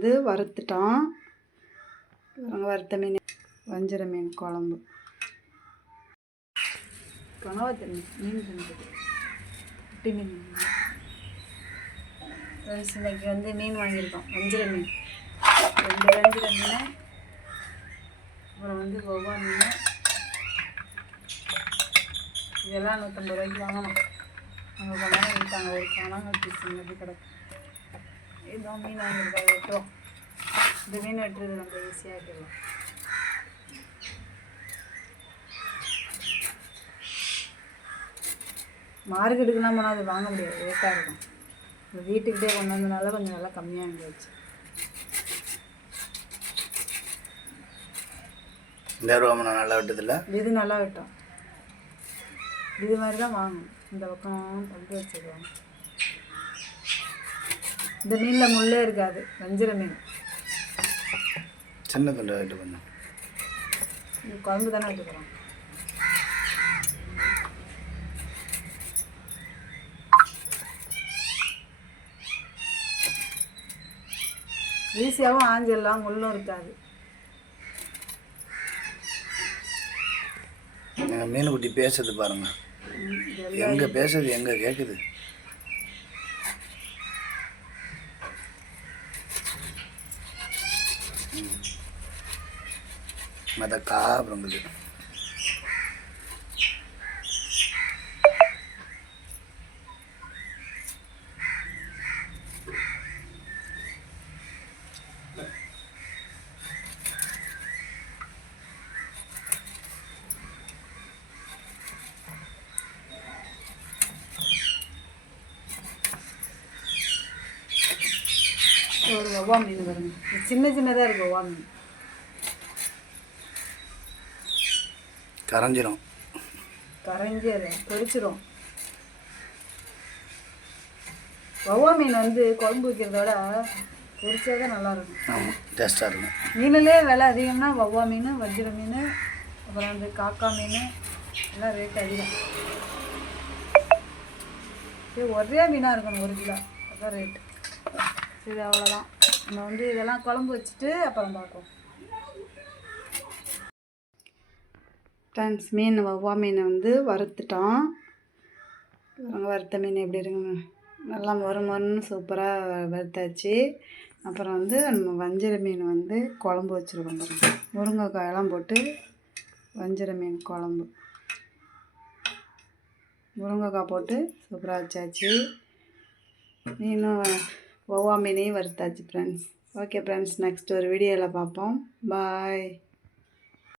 இது வறுத்துட்டோம். வறுத்த மீன் வஞ்சர மீன் குழம்பு. கனவாத்தரி மீன் செஞ்சது குட்டி மீன். ஃப்ரெண்ட்ஸ் இன்றைக்கி வந்து மீன் வாங்கியிருக்கோம். வஞ்சர மீன் 2 வஞ்சர மீன், அப்புறம் வந்து வவ்வா மீன். இதெல்லாம் 150 ரூபாய்க்கு வாங்கணும். அங்கே கொண்டாந்து விட்டாங்க. ஒரு காணாங்க பீஸ் எப்படி கிடக்கும். இதுதான் மீன் வாங்கியிருக்கோம். வெட்டுறோம். இந்த மீன் வெட்டுறது ரொம்ப ஈஸியாக வெட்டிடலாம். மார்க்கெட்டுக்கெல்லாம் போனால் அது வாங்க முடியாது, ரேட்டாக இருக்கும். இந்த வீட்டுக்கிட்டே கொண்டு வந்ததுனால கொஞ்சம் நல்லா கம்மியாக இருந்துச்சு. இந்த ரூபா நல்லா வெட்டதில்ல. இது நல்லா வெட்டும். இது மாதிரி தான் வாங்கணும். இந்த பக்கம் பழுத்து வச்சுருவாங்க. இந்த மீனில் முள்ளே இருக்காது. வஞ்சர மீன் சின்ன துண்டை வெட்டு பண்ண. இது குழம்பு தானே வெட்டுக்கிறோம். ஈஸியாகவும் ஆஞ்சிடலாம், முள்ளும் இருக்காது. மீன் குட்டி பேசுறது பாருங்க. எங்க பேசுறது எங்க கேக்குது. மதக்கா அப்படிங்குது. ஒரு வவ்வா மீன் பாருங்க. சின்ன சின்னதாக இருக்குது வவ்வா மீன். கரைஞ்சிரும். கரைஞ்சி பொரிச்சிடும். வவ்வா மீன் வந்து குழம்பு வைக்கிறதோட பொரிச்சா தான் நல்லாயிருக்கும். ஆமாம், டேஸ்ட்டாக இருக்கும். மீனிலே விலை அதிகம்னா வவ்வா மீன், வஞ்சிர மீன், அப்புறம் வந்து காக்கா மீன் எல்லாம் ரேட் அதிகம். இது ஒரே மீனாக இருக்கணும் 1 கிலோ, அதான் ரேட்டு. சரி, அவ்வளோதான். நம்ம வந்து இதெல்லாம் குழம்பு வச்சுட்டு அப்புறம் பார்ப்போம். ஃப்ரெண்ட்ஸ், மீன் வவ்வா மீனை வந்து வறுத்துட்டோம். வறுத்த மீன் எப்படி இருக்குங்க, நல்லா மொறுன்னு சூப்பராக வறுத்தாச்சு. அப்புறம் வந்து நம்ம வஞ்சர மீன் வந்து குழம்பு வச்சுருக்கோம் பாருங்க. முருங்கைக்காயெல்லாம் போட்டு வஞ்சர மீன் குழம்பு, முருங்கைக்காய் போட்டு சூப்பராக வச்சாச்சு. மீனும் வவ்வா மீனையும் வறுத்தாச்சு ஃப்ரெண்ட்ஸ். ஓகே ஃப்ரெண்ட்ஸ், நெக்ஸ்ட் ஒரு வீடியோவில் பார்ப்போம். பாய்.